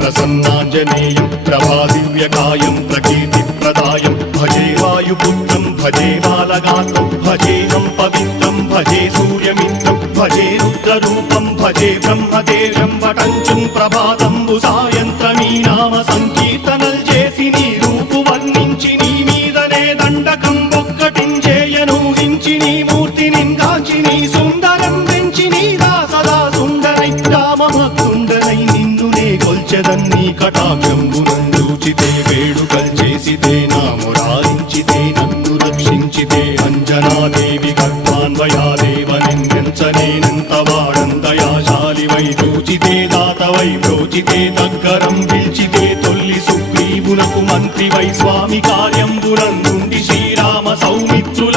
ప్రసన్నాంజనేయం ప్రభాదివ్యకాయం ప్రకీర్తిప్రదాయం భజే వాయుపుత్రం భజే బాలగాత్రం భజేహం పవిత్రం భజే సూర్యమిత్రం భజే రుద్రరూపం భజే బ్రహ్మదేవం వటంచుం ప్రభాతంబు సాయంత్రమీ నామ సంకీర్తనల్ చేసి నీ రూపు వర్ణించి నీ మీదనే దండకం ఒక్కటించేయనూహించి నీ మూర్తిని కాంచి నీ సుందరం పెంచి నీ దాసదా సుందరై రామభక్తుండరై నిన్నునే కొల్చెదన్నీ కటాక్షంబునందూచితే వేడుకల్ చేసితే నా మురారించితే నన్ను రక్షించితే అంజనాదేవి గర్భాన్వయాదేవనెంచనేనంత వాడందయాశాలివై చూచితే దాతవై బ్రోచితే దగ్గరం పిల్చితే తొల్లి సుగ్రీవునకు మంత్రివై స్వామి కార్యంబునందుండి శ్రీరామ సౌమిత్రుల